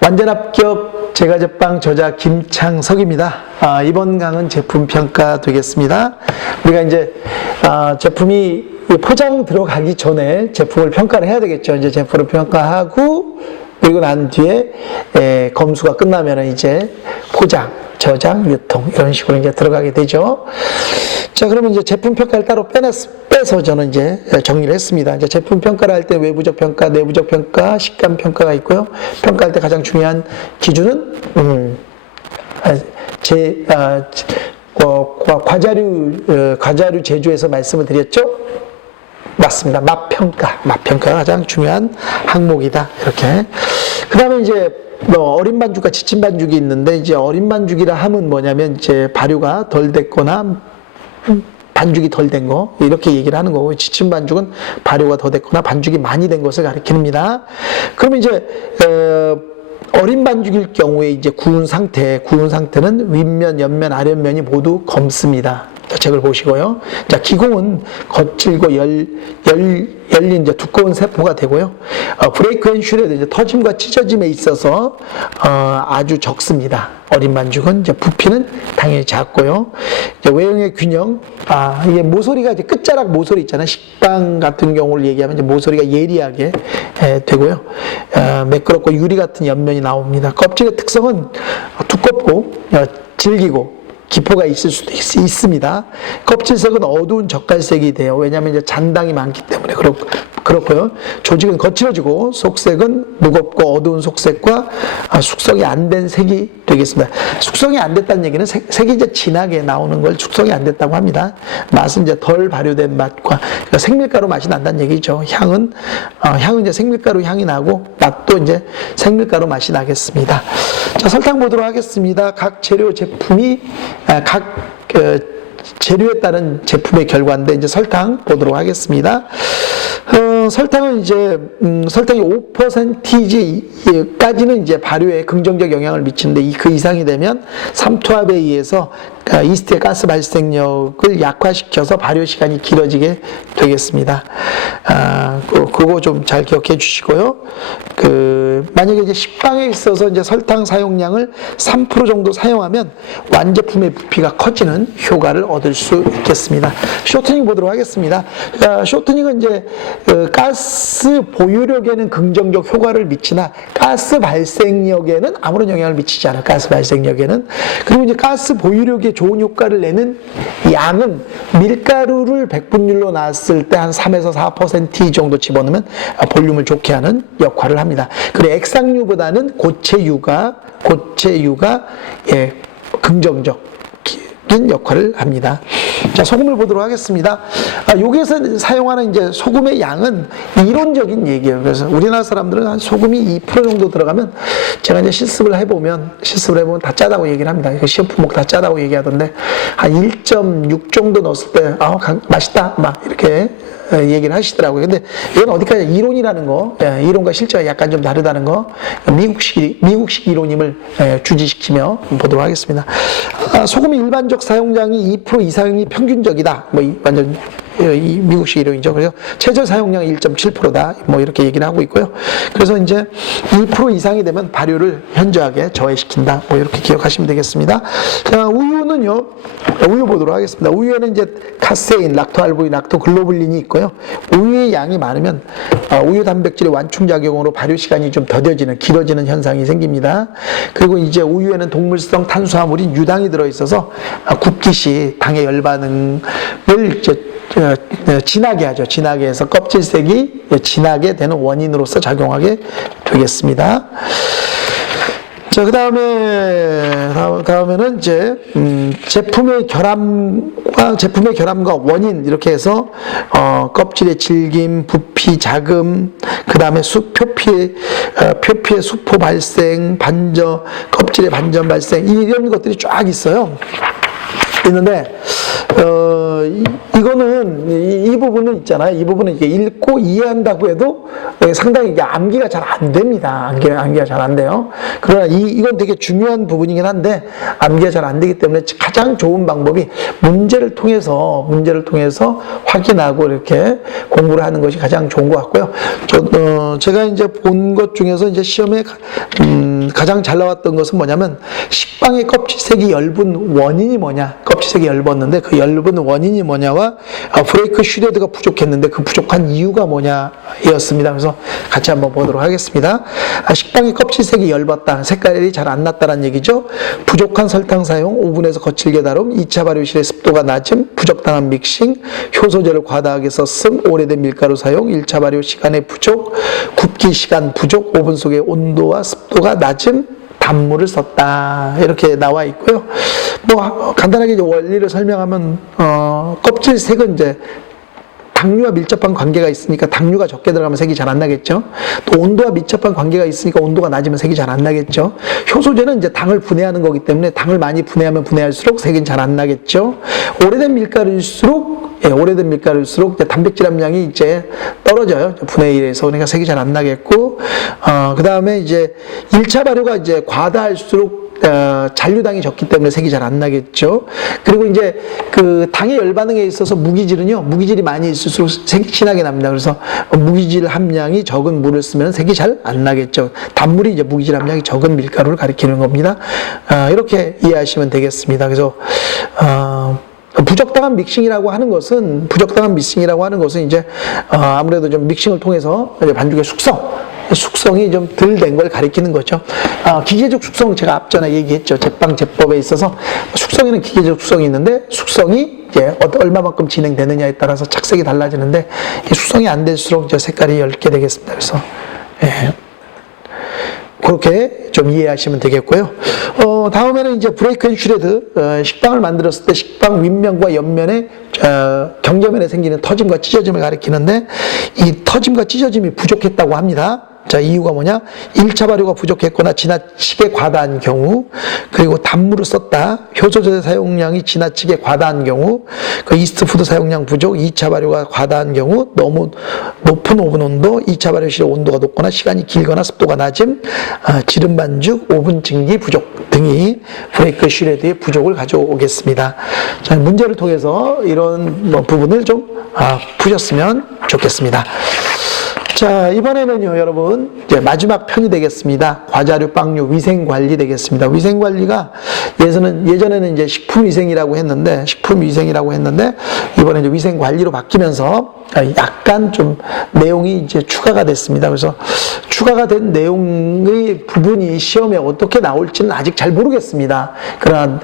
완전 합격 제과제빵 저자 김창석입니다. 이번 강은 제품 평가 되겠습니다. 우리가 이제 제품이 포장 들어가기 전에 제품을 평가를 해야 되겠죠. 이제 제품을 평가하고 그리고 난 뒤에 검수가 끝나면 이제 포장, 저장, 유통 이런 식으로 이제 들어가게 되죠. 자, 그러면 이제 제품 평가를 따로 빼서 저는 이제 정리를 했습니다. 이제 제품 평가를 할 때 외부적 평가, 내부적 평가, 식감 평가가 있고요. 평가할 때 가장 중요한 기준은 과자류 제조에서 말씀을 드렸죠. 맞습니다. 맛평가가 가장 중요한 항목이다. 이렇게. 그 다음에 이제 어린 반죽과 지친 반죽이 있는데, 이제 어린 반죽이라 함은 뭐냐면, 이제 발효가 덜 됐거나, 반죽이 덜 된 거, 이렇게 얘기를 하는 거고, 지친 반죽은 발효가 더 됐거나, 반죽이 많이 된 것을 가리킵니다. 그러면 이제, 어린 반죽일 경우에 이제 구운 상태는 윗면, 옆면, 아랫면이 모두 검습니다. 자, 책을 보시고요. 자, 기공은 거칠고 열린 이제 두꺼운 세포가 되고요. 브레이크 앤 슈레드 이제 터짐과 찢어짐에 있어서 아주 적습니다. 어린 반죽은 이제 부피는 당연히 작고요. 이제 외형의 균형, 이게 모서리가 이제 끝자락 모서리 있잖아요. 식빵 같은 경우를 얘기하면 이제 모서리가 예리하게 되고요. 매끄럽고 유리 같은 옆면이 나옵니다. 껍질의 특성은 두껍고 질기고 기포가 있을 수도 있습니다. 껍질색은 어두운 젓갈색이 돼요. 왜냐하면 이제 잔당이 많기 때문에 그렇고요. 조직은 거칠어지고 속색은 무겁고 어두운 속색과 숙성이 안 된 색이 되겠습니다. 숙성이 안 됐다는 얘기는 색이 이제 진하게 나오는 걸 숙성이 안 됐다고 합니다. 맛은 이제 덜 발효된 맛과 그러니까 생밀가루 맛이 난다는 얘기죠. 향은 이제 생밀가루 향이 나고 맛도 이제 생밀가루 맛이 나겠습니다. 자, 설탕 보도록 하겠습니다. 각 재료 제품이 재료에 따른 제품의 결과인데 이제 설탕 보도록 하겠습니다. 설탕은 이제 설탕이 5%까지는 이제 발효에 긍정적 영향을 미치는데 그 이상이 되면 삼투압에 의해서 이스트의 가스 발생력을 약화시켜서 발효 시간이 길어지게 되겠습니다. 그거 좀 잘 기억해 주시고요. 만약에 이제 식빵에 있어서 이제 설탕 사용량을 3% 정도 사용하면 완제품의 부피가 커지는 효과를 얻을 수 있겠습니다. 쇼트닝 보도록 하겠습니다. 쇼트닝은 이제 가스 보유력에는 긍정적 효과를 미치나 가스 발생력에는 아무런 영향을 미치지 않아요. 가스 발생력에는. 그리고 이제 가스 보유력에 좋은 효과를 내는 양은 밀가루를 100분율로 놨을 때 한 3에서 4% 정도 집어넣으면 볼륨을 좋게 하는 역할을 합니다. 그리고 액상류보다는 고체유가 긍정적 역할을 합니다. 자, 소금을 보도록 하겠습니다. 여기에서 사용하는 이제 소금의 양은 이론적인 얘기예요. 그래서 우리나라 사람들은 한 소금이 2% 정도 들어가면 제가 이제 실습을 해보면 다 짜다고 얘기를 합니다. 시험 품목 다 짜다고 얘기하던데 한 1.6 정도 넣었을 때 맛있다 막 이렇게 얘기를 하시더라고요. 근데 이건 어디까지 이론이라는 거, 이론과 실제가 약간 좀 다르다는 거, 미국식 이론임을 주지시키며 보도록 하겠습니다. 소금의 일반적 사용량이 2% 이상이 평균적이다. 완전 이 미국식 이론이죠. 그래서 최저 사용량이 1.7%다. 이렇게 얘기를 하고 있고요. 그래서 이제 2% 이상이 되면 발효를 현저하게 저해시킨다. 이렇게 기억하시면 되겠습니다. 자, 우유는요. 우유 보도록 하겠습니다. 우유에는 이제 카세인, 락토알부인, 락토글로불린이 있고요. 우유의 양이 많으면 우유 단백질의 완충작용으로 발효 시간이 좀 길어지는 현상이 생깁니다. 그리고 이제 우유에는 동물성 탄수화물인 유당이 들어있어서 굽기 시 당의 열반응을 이제 진하게 하죠. 진하게 해서 껍질색이 진하게 되는 원인으로서 작용하게 되겠습니다. 자, 다음에는 이제 제품의 결함과 원인 이렇게 해서 껍질의 질김, 부피, 자금, 그 다음에 표피의 수포 발생, 껍질의 반전 발생 이런 것들이 쫙 있어요. 있는데 이거는 이 부분은 있잖아요. 이 부분은 이게 읽고 이해한다고 해도 상당히 이게 암기가 잘 안 됩니다. 암기가 잘 안 돼요. 그러나 이건 되게 중요한 부분이긴 한데 암기가 잘 안 되기 때문에 가장 좋은 방법이 문제를 통해서 확인하고 이렇게 공부를 하는 것이 가장 좋은 것 같고요. 제가 이제 본 것 중에서 이제 시험에 가장 잘 나왔던 것은 뭐냐면 식빵의 껍질색이 엷은 원인이 뭐냐, 껍질색이 엷었는데 그 엷은 원인이 뭐냐와 브레이크 슈레드가 부족했는데 그 부족한 이유가 뭐냐였습니다. 그래서 같이 한번 보도록 하겠습니다. 식빵의 껍질색이 엷었다, 색깔이 잘 안 났다는 얘기죠. 부족한 설탕 사용, 오븐에서 거칠게 다룸, 2차 발효실의 습도가 낮음, 부적당한 믹싱, 효소제를 과다하게 썼음, 오래된 밀가루 사용, 1차 발효 시간의 부족, 굽기 시간 부족, 오븐 속의 온도와 습도가 낮음, 단물을 썼다, 이렇게 나와 있고요. 뭐 간단하게 이제 원리를 설명하면 껍질색은 이제 당류와 밀접한 관계가 있으니까 당류가 적게 들어가면 색이 잘 안 나겠죠. 또 온도와 밀접한 관계가 있으니까 온도가 낮으면 색이 잘 안 나겠죠. 효소제는 이제 당을 분해하는 거기 때문에 당을 많이 분해하면 분해할수록 색이 잘 안 나겠죠. 오래된 밀가루일수록 이제 단백질 함량이 이제 떨어져요. 분해에 의해서. 그러니까 색이 잘 안 나겠고, 그 다음에 이제 1차 발효가 이제 과다할수록 잔류당이 적기 때문에 색이 잘 안 나겠죠. 그리고 이제 그 당의 열반응에 있어서 무기질이 많이 있을수록 색이 진하게 납니다. 그래서 무기질 함량이 적은 물을 쓰면 색이 잘 안 나겠죠. 단물이 이제 무기질 함량이 적은 밀가루를 가리키는 겁니다. 이렇게 이해하시면 되겠습니다. 그래서 부적당한 믹싱이라고 하는 것은 이제 아무래도 좀 믹싱을 통해서 반죽의 숙성이 좀 덜 된 걸 가리키는 거죠. 기계적 숙성 제가 앞전에 얘기했죠. 제빵 제법에 있어서 숙성에는 기계적 숙성이 있는데 숙성이 이제 얼마만큼 진행되느냐에 따라서 착색이 달라지는데 이 숙성이 안 될수록 이제 색깔이 엷게 되겠습니다. 그래서 그렇게 좀 이해하시면 되겠고요. 다음에는 이제 브레이크 앤 슈레드, 식빵을 만들었을 때 식빵 윗면과 옆면에 경계면에 생기는 터짐과 찢어짐을 가리키는데 이 터짐과 찢어짐이 부족했다고 합니다. 자, 이유가 뭐냐? 1차 발효가 부족했거나 지나치게 과다한 경우, 그리고 단물을 썼다, 효소제 사용량이 지나치게 과다한 경우, 그 이스트푸드 사용량 부족, 2차 발효가 과다한 경우, 너무 높은 오븐 온도, 2차 발효실의 온도가 높거나 시간이 길거나 습도가 낮음, 지름 반죽, 오븐 증기 부족 등이 브레이크 슈레드의 부족을 가져오겠습니다. 자, 문제를 통해서 이런 부분을 좀 푸셨으면 좋겠습니다. 자, 이번에는요, 여러분, 이제 마지막 편이 되겠습니다. 과자류, 빵류, 위생관리 되겠습니다. 위생관리가 예전에는 이제 식품위생이라고 했는데, 이번에 이제 위생관리로 바뀌면서 약간 좀 내용이 이제 추가가 됐습니다. 그래서 추가가 된 내용의 부분이 시험에 어떻게 나올지는 아직 잘 모르겠습니다. 그러나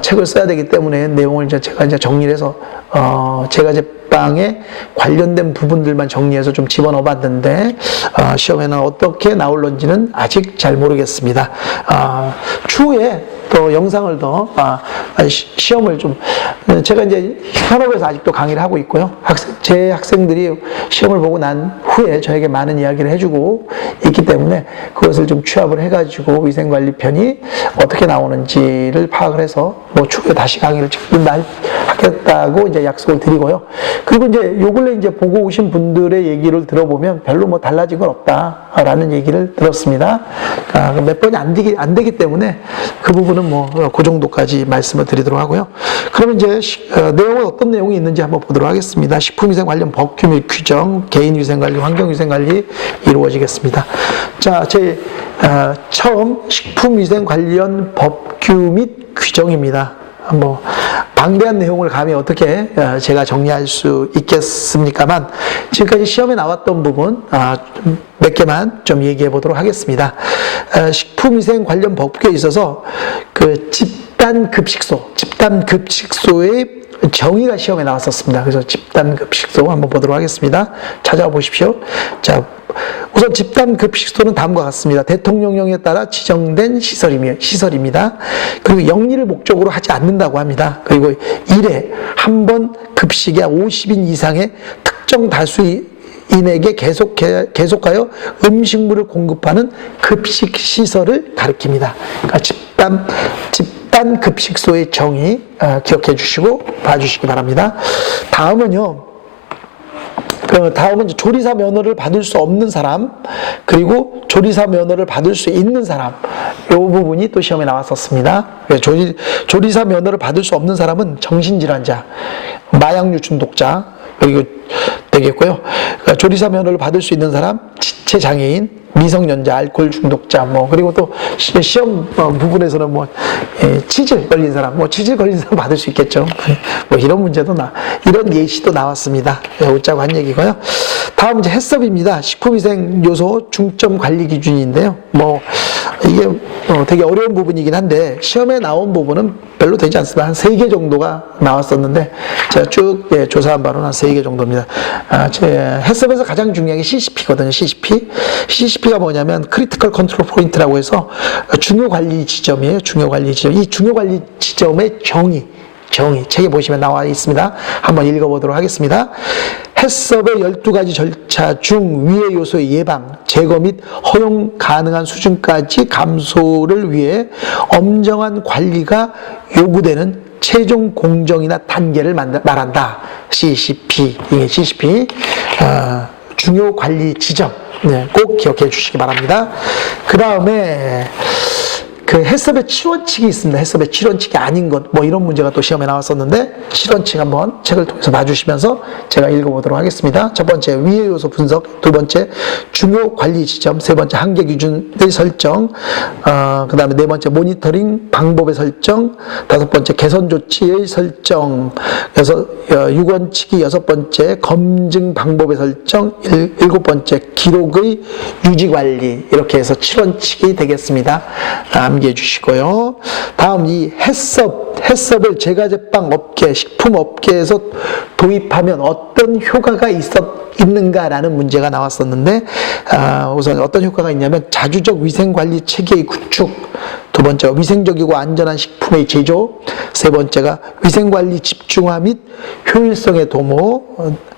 책을 써야 되기 때문에 내용을 제가 이제 정리를 해서 제가 제빵에 관련된 부분들만 정리해서 좀 집어넣어 봤는데 시험에는 어떻게 나올런지는 아직 잘 모르겠습니다. 추후에 또 영상을 더 시험을 좀 제가 이제 현업에서 아직도 강의를 하고 있고요. 제 학생들이 시험을 보고 난 후에 저에게 많은 이야기를 해주고 있기 때문에 그것을 좀 취합을 해가지고 위생관리 편이 어떻게 나오는지를 파악을 해서 뭐 추후에 다시 강의를 하겠다고 이제 약속을 드리고요. 그리고 이제 요 근래 이제 보고 오신 분들의 얘기를 들어보면 별로 뭐 달라진 건 없다라는 얘기를 들었습니다. 몇 번이 안 되기 때문에 그 부분은 뭐 그 정도까지 말씀을 드리도록 하고요. 그러면 이제 내용은 어떤 내용이 있는지 한번 보도록 하겠습니다. 식품위생 관련 법규 및 규정, 개인위생관리, 환경위생관리 이루어지겠습니다. 자, 처음 식품위생 관련 법규 및 규정입니다. 뭐 방대한 내용을 감히 어떻게 제가 정리할 수 있겠습니까만 지금까지 시험에 나왔던 부분 몇 개만 좀 얘기해 보도록 하겠습니다. 식품위생 관련 법규에 있어서 그 집단급식소의 정의가 시험에 나왔었습니다. 그래서 집단급식소 한번 보도록 하겠습니다. 찾아와 보십시오. 자, 우선 집단급식소는 다음과 같습니다. 대통령령에 따라 지정된 시설입니다. 그리고 영리를 목적으로 하지 않는다고 합니다. 그리고 1회 한 번 급식에 50인 이상의 특정 다수인에게 계속하여 음식물을 공급하는 급식시설을 가리킵니다. 그러니까 집단 딴 급식소의 정의 기억해 주시고 봐주시기 바랍니다. 다음은요. 다음은 이제 조리사 면허를 받을 수 없는 사람, 그리고 조리사 면허를 받을 수 있는 사람, 이 부분이 또 시험에 나왔었습니다. 조리사 면허를 받을 수 없는 사람은 정신질환자, 마약류 중독자, 여기 되겠고요. 그러니까 조리사 면허를 받을 수 있는 사람, 지체장애인, 미성년자, 알코올 중독자, 그리고 또 시험 부분에서는 치질 걸린 사람, 치질 걸린 사람 받을 수 있겠죠. 이런 문제도 이런 예시도 나왔습니다. 웃자고 한 얘기고요. 다음 이제 해썹입니다. 식품위생 요소 중점 관리 기준인데요. 이게 되게 어려운 부분이긴 한데, 시험에 나온 부분은 별로 되지 않습니다. 한 3개 정도가 나왔었는데, 제가 쭉 조사한 바로는 한 3개 정도입니다. 해썹에서 가장 중요한 게 CCP거든요. CCP가 뭐냐면 크리티컬 컨트롤 포인트라고 해서 중요 관리 지점이에요. 중요 관리 지점. 이 중요 관리 지점의 정의 책에 보시면 나와 있습니다. 한번 읽어보도록 하겠습니다. 해썹의 12가지 절차 중 위의 요소의 예방, 제거 및 허용 가능한 수준까지 감소를 위해 엄정한 관리가 요구되는 최종 공정이나 단계를 말한다. CCP, 이게 CCP, 중요 관리 지점. 꼭 기억해 주시기 바랍니다. 그 다음에 해썹의 7원칙이 있습니다. 해썹의 7원칙이 아닌 것, 이런 문제가 또 시험에 나왔었는데, 7원칙 한번 책을 통해서 봐주시면서 제가 읽어보도록 하겠습니다. 첫 번째, 위의 요소 분석. 두 번째, 중요 관리 지점. 세 번째, 한계 기준의 설정. 그 다음에 네 번째, 모니터링 방법의 설정. 다섯 번째, 개선 조치의 설정. 6원칙이 여섯 번째, 검증 방법의 설정. 일곱 번째, 기록의 유지 관리. 이렇게 해서 7원칙이 되겠습니다. 암기해 주시고요. 다음 이 해썹을 제과제빵 업계, 식품 업계에서 도입하면 어떤 효과가 있는가라는 문제가 나왔었는데, 우선 어떤 효과가 있냐면 자주적 위생관리 체계의 구축, 두 번째가 위생적이고 안전한 식품의 제조, 세 번째가 위생관리 집중화 및 효율성의 도모,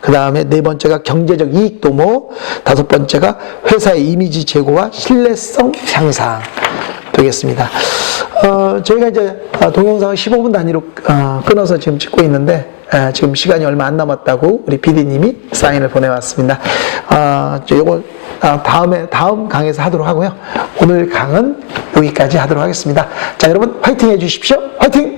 그 다음에 네 번째가 경제적 이익 도모, 다섯 번째가 회사의 이미지 제고와 신뢰성 향상 되겠습니다. 저희가 이제 동영상을 15분 단위로 끊어서 지금 찍고 있는데, 지금 시간이 얼마 안 남았다고 우리 PD님이 사인을 보내왔습니다. 요거 다음 강에서 하도록 하고요. 오늘 강은 여기까지 하도록 하겠습니다. 자, 여러분 화이팅 해주십시오. 화이팅!